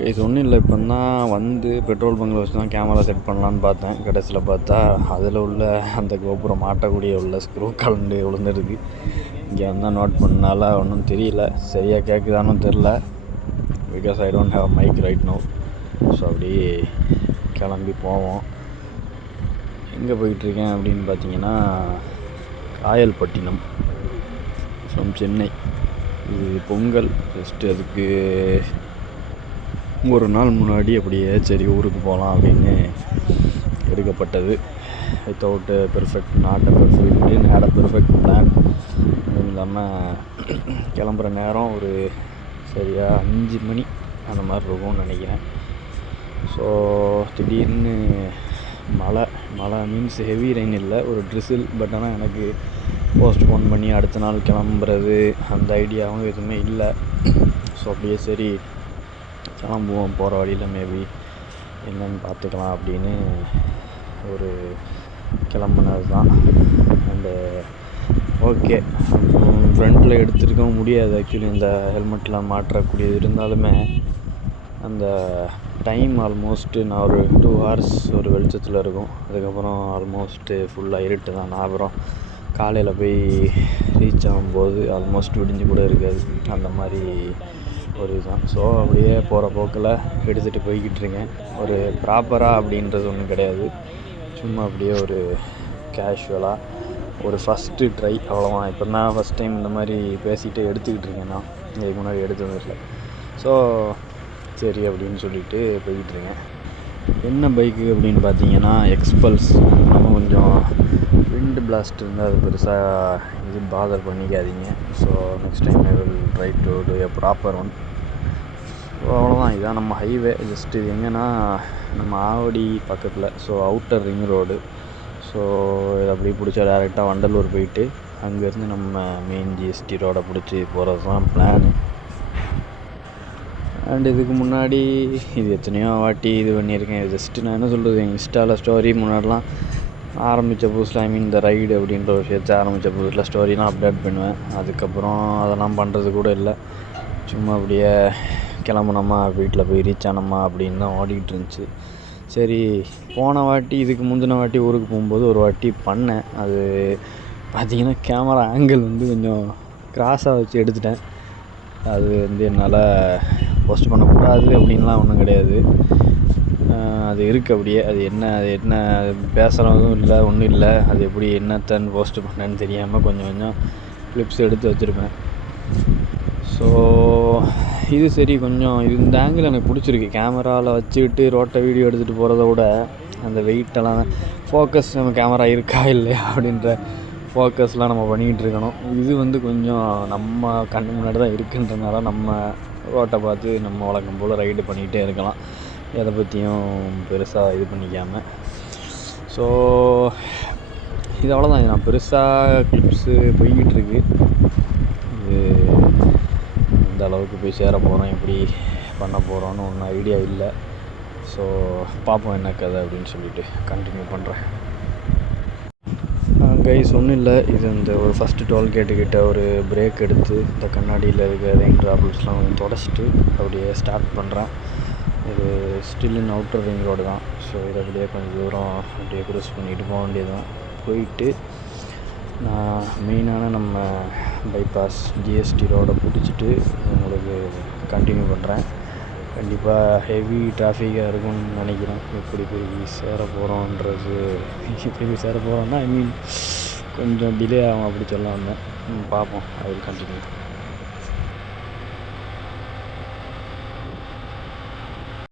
Guys ஒன்றும் இல்லை. இப்போ தான் வந்து பெட்ரோல் பங்கில் வச்சு தான் கேமரா செட் பண்ணலான்னு பார்த்தேன். கடைசியில் பார்த்தா அதில் உள்ள அந்த கோபுரம் மாட்டக்கூடிய உள்ள ஸ்க்ரூ கலண்டு விழுந்துருக்கு. இங்கே வந்தால் நோட் பண்ணனால ஒன்றும் தெரியல, சரியாக கேட்குதான்னு தெரில. Because I don't have mic right no. So அப்படியே கிளம்பி போவோம். எங்கே போயிட்டுருக்கேன் அப்படின்னு பார்த்தீங்கன்னா காயல்பட்டினம் ஃப்ரம் சென்னை. இது பொங்கல் ஜஸ்ட்டு அதுக்கு ஒரு நாள் முன்னாடி அப்படியே சரி ஊருக்கு போகலாம் அப்படின்னு எடுக்கப்பட்டது. Without perfect, not a perfect, had a perfect plan. அதுவும் இல்லாமல் கிளம்புற நேரம் ஒரு சரியாக 5 மணி அந்த மாதிரி இருக்கும்னு நினைக்கிறேன். ஸோ திடீர்னு மழை மீன்ஸ் ஹெவி ரெயின் இல்லை, ஒரு ட்ரிசில். பட் ஆனால் எனக்கு போஸ்ட்போன் பண்ணி அடுத்த நாள் கிளம்புறது அந்த ஐடியாவும் எதுவுமே இல்லை. ஸோ அப்படியே சரி கிளம்புவோம், போகிற வழியில் மேபி என்னென்னு பார்த்துக்கலாம் அப்படின்னு ஒரு கிளம்புனது தான். அண்டு ஓகே, ஃப்ரண்ட்டில் எடுத்துருக்கவும் முடியாது ஆக்சுவலி, இந்த ஹெல்மெட்டில் மாற்றக்கூடியது இருந்தாலுமே அந்த டைம் ஆல்மோஸ்ட்டு நான் ஒரு 2 hours ஒரு வெளிச்சத்தில் இருக்கும். அதுக்கப்புறம் ஆல்மோஸ்ட்டு ஃபுல்லாக இருட்டு தான். நான் அப்புறம் காலையில் போய் ரீச் ஆகும்போது ஆல்மோஸ்ட் விடிஞ்சு கூட இருக்காது, அந்த மாதிரி ஒரு இதுதான். ஸோ அப்படியே போகிற போக்கில் எடுத்துகிட்டு போய்கிட்டு இருக்கேன். ஒரு ப்ராப்பராக அப்படின்றது ஒன்றும் கிடையாது, சும்மா அப்படியே ஒரு கேஷுவலாக ஒரு ஃபஸ்ட்டு ட்ரை, அவ்வளோதான். இப்போ நான் ஃபஸ்ட் டைம் இந்த மாதிரி பேசிகிட்டு எடுத்துக்கிட்டு இருக்கேன். நான் இதுக்கு முன்னாடி எடுத்ததில்லை. ஸோ சரி அப்படின்னு சொல்லிட்டு போய்கிட்டுருக்கேன். என்ன பைக்கு அப்படின்னு பார்த்தீங்கன்னா எக்ஸ்பல்ஸ். நம்ம கொஞ்சம் விண்டு பிளாஸ்ட் இருந்தால் அது பெருசாக இது பாதர் பண்ணிக்காதீங்க. So next time I will try to do a proper one. So அவ்வளோதான், இதுதான் நம்ம ஹைவே. ஜஸ்ட் இது எங்கன்னா நம்ம ஆவடி பக்கத்தில், so outer ring road. So இதை அப்படி பிடிச்சா டேரெக்டாக வண்டலூர் போயிட்டு அங்கேருந்து நம்ம மெயின் ஜிஎஸ்டி ரோடை பிடிச்சி போகிறது தான் பிளானு. அண்ட் இதுக்கு முன்னாடி இது எத்தனையோ வாட்டி இது பண்ணியிருக்கேன். ஜஸ்ட்டு நான் என்ன சொல்கிறது, இன்ஸ்டாவில் ஸ்டோரி முன்னாடிலாம் ஆரம்பித்த புதுசில், இந்த ரைடு அப்படின்ற ஒரு விஷயத்தை ஆரம்பித்த புதுசில் ஸ்டோரிலாம் அப்டேட் பண்ணுவேன். அதுக்கப்புறம் அதெல்லாம் பண்ணுறது கூட இல்லை. சும்மா அப்படியே கிளம்புனோமா, வீட்டில் போய் ரீச் ஆனோமா அப்படின்னு தான் ஓடிக்கிட்டு இருந்துச்சு. சரி, போன வாட்டி இதுக்கு முந்தின வாட்டி ஊருக்கு போகும்போது ஒரு வாட்டி பண்ணேன். அது பார்த்திங்கன்னா கேமரா ஆங்கிள் கொஞ்சம் கிராஸாக வச்சு எடுத்துட்டேன். அது என்னால் போஸ்ட் பண்ணக்கூடாது அப்படின்லாம் ஒன்றும் கிடையாது. அது இருக்குது அப்படியே. அது என்ன பேசுகிறதும் இல்லை, ஒன்றும் இல்லை. அது எப்படி என்னத்தன்னு போஸ்ட் பண்ணேன்னு தெரியாமல் கொஞ்சம் கிளிப்ஸ் எடுத்து வச்சுருப்பேன். ஸோ இது சரி, கொஞ்சம் இந்த ஆங்கிள் எனக்கு பிடிச்சிருக்கு. கேமராவில் வச்சுக்கிட்டு ரோட்டை வீடியோ எடுத்துகிட்டு போகிறத விட அந்த வெயிட்டெல்லாம் ஃபோக்கஸ், நம்ம கேமரா இருக்கா இல்லையா அப்படின்ற ஃபோக்கஸ்லாம் நம்ம பண்ணிக்கிட்டு இருக்கணும். இது கொஞ்சம் நம்ம கண்ணு முன்னாடி தான் இருக்குன்றனால நம்ம ரோட்டை பார்த்து நம்ம வழக்கம் போல் ரைடு பண்ணிக்கிட்டே இருக்கலாம், எதை பற்றியும் பெருசாக இது பண்ணிக்காமல். ஸோ இது அவ்வளோதான். இது நான் பெருசாக கிளிப்ஸு போய்கிட்டு இருக்கு. இது இந்த அளவுக்கு போய் சேர போகிறோம், எப்படி பண்ண போகிறோன்னு ஒன்றும் ஐடியா இல்லை. ஸோ பார்ப்போம் என்ன கதை அப்படின்னு சொல்லிட்டு கண்டினியூ பண்ணுறேன். கைஸ் ஒன்றும் இல்லை, இது இந்த ஒரு ஃபஸ்ட்டு டோல்கேட்டுக்கிட்ட ஒரு பிரேக் எடுத்து இந்த கண்ணாடியில் இருக்கிற ரெயின் ட்ராவல்ஸ்லாம் கொஞ்சம் தொடச்சிட்டு அப்படியே ஸ்டார்ட் பண்ணுறேன். இது still in outer ring road தான். ஸோ இதை அப்படியே கொஞ்சம் தூரம் அப்படியே க்ரூஸ் பண்ணிட்டு போக வேண்டியது தான். போயிட்டு நான் மெயினான நம்ம பைபாஸ் ஜிஎஸ்டி ரோடை பிடிச்சிட்டு உங்களுக்கு கண்டினியூ பண்ணுறேன். கண்டிப்பாக ஹெவி டிராஃபிக்காக இருக்கும்னு நினைக்கிறேன். எப்படி போய் சேர போகிறோன்றது, எப்படி போய் சேர போகிறோன்னா கொஞ்சம் டிலே ஆகும் அப்படி சொல்ல வந்தேன். பார்ப்போம், அது கண்டினியூ.